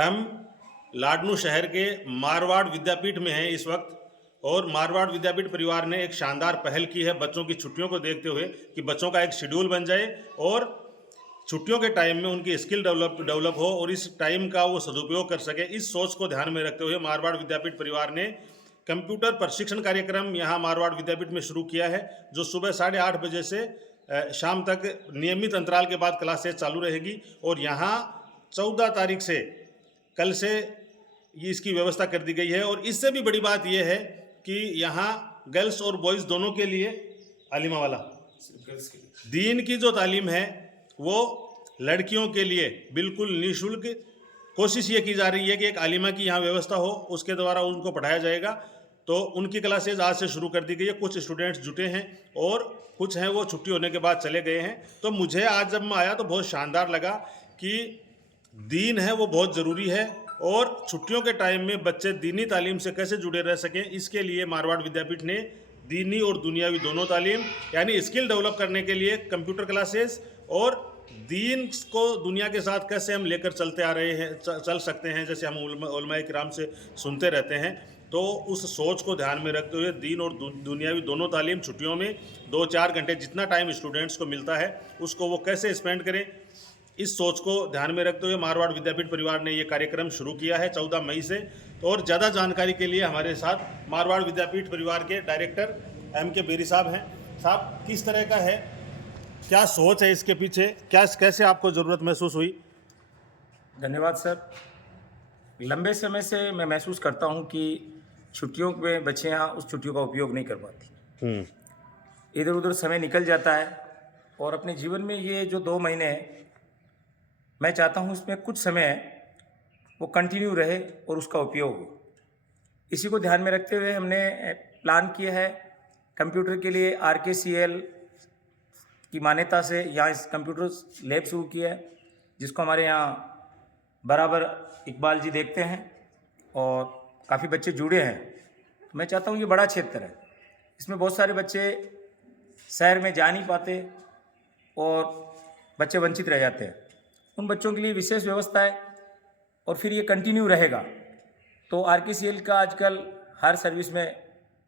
हम लाडनू शहर के मारवाड़ विद्यापीठ में हैं इस वक्त। और मारवाड़ विद्यापीठ परिवार ने एक शानदार पहल की है बच्चों की छुट्टियों को देखते हुए कि बच्चों का एक शेड्यूल बन जाए और छुट्टियों के टाइम में उनकी स्किल डेवलप हो और इस टाइम का वो सदुपयोग कर सके। इस सोच को ध्यान में रखते हुए मारवाड़ विद्यापीठ परिवार ने कंप्यूटर प्रशिक्षण कार्यक्रम यहाँ मारवाड़ विद्यापीठ में शुरू किया है, जो सुबह 8:30 बजे से शाम तक नियमित अंतराल के बाद क्लासेस चालू रहेगी। और यहाँ 14 तारीख से, कल से ये इसकी व्यवस्था कर दी गई है। और इससे भी बड़ी बात यह है कि यहाँ गर्ल्स और बॉयज़ दोनों के लिए आलिमा वाला दीन की जो तालीम है वो लड़कियों के लिए बिल्कुल निःशुल्क। कोशिश ये की जा रही है कि एक आलिमा की यहाँ व्यवस्था हो, उसके द्वारा उनको पढ़ाया जाएगा। तो उनकी क्लासेज आज से शुरू कर दी गई है। कुछ स्टूडेंट्स जुटे हैं और कुछ हैं वो छुट्टी होने के बाद चले गए हैं। तो मुझे आज जब मैं आया तो बहुत शानदार लगा कि दीन है वो बहुत ज़रूरी है और छुट्टियों के टाइम में बच्चे दीनी तालीम से कैसे जुड़े रह सकें, इसके लिए मारवाड़ विद्यापीठ ने दीनी और दुनियावी दोनों तालीम यानी स्किल डेवलप करने के लिए कंप्यूटर क्लासेस और दीन को दुनिया के साथ कैसे हम लेकर चलते आ रहे हैं, चल सकते हैं, जैसे हम उलमाए किराम से सुनते रहते हैं। तो उस सोच को ध्यान में रखते हुए दीन और दुनियावी दोनों तालीम छुट्टियों में 2-4 घंटे जितना टाइम स्टूडेंट्स को मिलता है उसको वो कैसे स्पेंड करें, इस सोच को ध्यान में रखते हुए मारवाड़ विद्यापीठ परिवार ने ये कार्यक्रम शुरू किया है 14 मई से। और ज़्यादा जानकारी के लिए हमारे साथ मारवाड़ विद्यापीठ परिवार के डायरेक्टर M.K. बेरी साहब हैं। साहब, किस तरह का है, क्या सोच है इसके पीछे, क्या कैसे आपको ज़रूरत महसूस हुई? धन्यवाद सर। लंबे समय से मैं महसूस करता हूं कि छुट्टियों में बच्चे यहाँ उस छुट्टियों का उपयोग नहीं कर पाती। इधर उधर समय निकल जाता है और अपने जीवन में ये जो 2 महीने हैं, मैं चाहता हूँ इसमें कुछ समय वो कंटिन्यू रहे और उसका उपयोग हो। इसी को ध्यान में रखते हुए हमने प्लान किया है कंप्यूटर के लिए RKCL की मान्यता से यहाँ इस कंप्यूटर लैब शुरू किया है, जिसको हमारे यहाँ बराबर इकबाल जी देखते हैं और काफ़ी बच्चे जुड़े हैं। तो मैं चाहता हूँ ये बड़ा क्षेत्र है, इसमें बहुत सारे बच्चे शहर में जा नहीं पाते और बच्चे वंचित रह जाते हैं। उन बच्चों के लिए विशेष व्यवस्था है और फिर ये कंटिन्यू रहेगा। तो RKCL का आजकल हर सर्विस में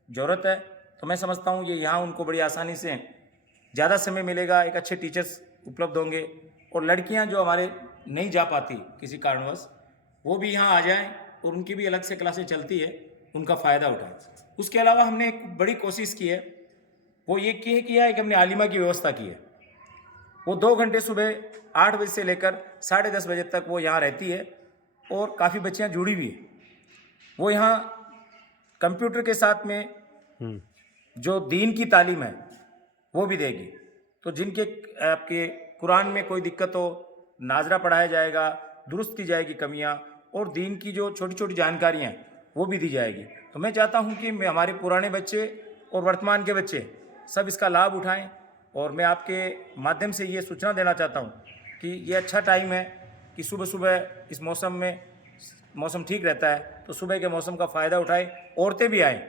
ज़रूरत है, तो मैं समझता हूँ ये यहाँ उनको बड़ी आसानी से ज़्यादा समय मिलेगा, एक अच्छे टीचर्स उपलब्ध होंगे और लड़कियाँ जो हमारे नहीं जा पाती किसी कारणवश, वो भी यहाँ आ जाएं और उनकी भी अलग से क्लासें चलती है, उनका फ़ायदा उठाएं। उसके अलावा हमने एक बड़ी कोशिश की है, वो ये किया है कि हमने आलिमा की व्यवस्था की है। वो 2 घंटे सुबह 8 बजे से लेकर 10:30 बजे तक वो यहाँ रहती है और काफ़ी बच्चियाँ जुड़ी हुई है। वो यहाँ कंप्यूटर के साथ में जो दीन की तालीम है वो भी देगी। तो जिनके आपके कुरान में कोई दिक्कत हो, नाजरा पढ़ाया जाएगा, दुरुस्त की जाएगी कमियाँ, और दीन की जो छोटी छोटी जानकारियाँ हैं वो भी दी जाएगी। तो मैं चाहता हूँ कि हमारे पुराने बच्चे और वर्तमान के बच्चे सब इसका लाभ उठाएं। और मैं आपके माध्यम से ये सूचना देना चाहता हूँ कि ये अच्छा टाइम है कि सुबह सुबह इस मौसम में, मौसम ठीक रहता है तो सुबह के मौसम का फ़ायदा उठाएं। औरतें भी आएँ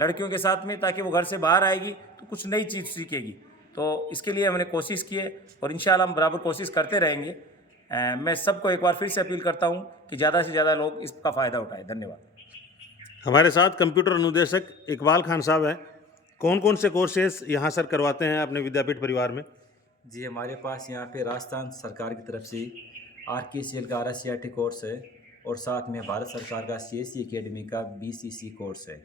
लड़कियों के साथ में, ताकि वो घर से बाहर आएगी तो कुछ नई चीज़ सीखेगी। तो इसके लिए हमने कोशिश की है और इंशाल्लाह हम बराबर कोशिश करते रहेंगे। मैं सबको एक बार फिर से अपील करता हूँ कि ज़्यादा से ज़्यादा लोग इसका फ़ायदा उठाएं। धन्यवाद। हमारे साथ कंप्यूटर अनुदेशक इकबाल खान साहब हैं। कौन कौन से कोर्सेज यहाँ सर करवाते हैं अपने विद्यापीठ परिवार में? जी, हमारे पास यहाँ पे राजस्थान सरकार की तरफ से RKCL का RSCRT कोर्स है और साथ में भारत सरकार का CSE एकेडमी का BCC कोर्स है।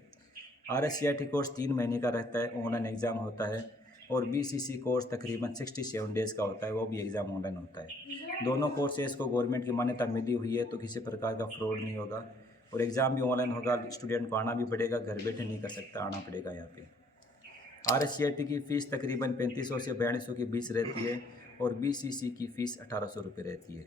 RSCRT कोर्स 3 महीने का रहता है, ऑनलाइन एग्ज़ाम होता है, और BCC कोर्स तकरीबन 67 डेज़ का होता है, वो भी एग्ज़ाम ऑनलाइन होता है। दोनों कोर्सेज़ को गवर्नमेंट की मान्यता मिली हुई है, तो किसी प्रकार का फ्रॉड नहीं होगा और एग्ज़ाम भी ऑनलाइन होगा। स्टूडेंट को आना भी पड़ेगा, घर बैठे नहीं कर सकता, आना पड़ेगा यहाँ पे। RSCRT की फ़ीस तकरीबन 3500 से 4200 के बीच रहती है और BCC की फ़ीस 1800 रुपये रहती है।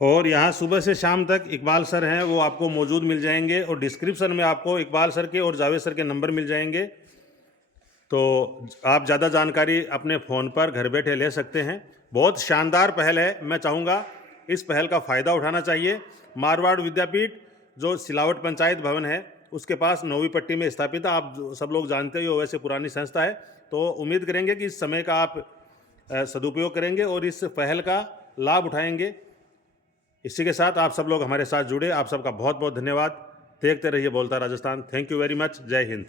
और यहाँ सुबह से शाम तक इकबाल सर हैं, वो आपको मौजूद मिल जाएंगे और डिस्क्रिप्शन में आपको इकबाल सर के और जावेद सर के नंबर मिल जाएंगे। तो आप ज़्यादा जानकारी अपने फ़ोन पर घर बैठे ले सकते हैं। बहुत शानदार पहल है, मैं चाहूँगा इस पहल का फ़ायदा उठाना चाहिए। मारवाड़ विद्यापीठ जो सिलावट पंचायत भवन है उसके पास 9वीं पट्टी में स्थापित है, आप सब लोग जानते ही हो, वैसे पुरानी संस्था है। तो उम्मीद करेंगे कि इस समय का आप सदुपयोग करेंगे और इस पहल का लाभ उठाएंगे। इसी के साथ आप सब लोग हमारे साथ जुड़े, आप सबका बहुत बहुत धन्यवाद। देखते रहिए बोलता Rajasthan. Thank you very much. जय हिंद।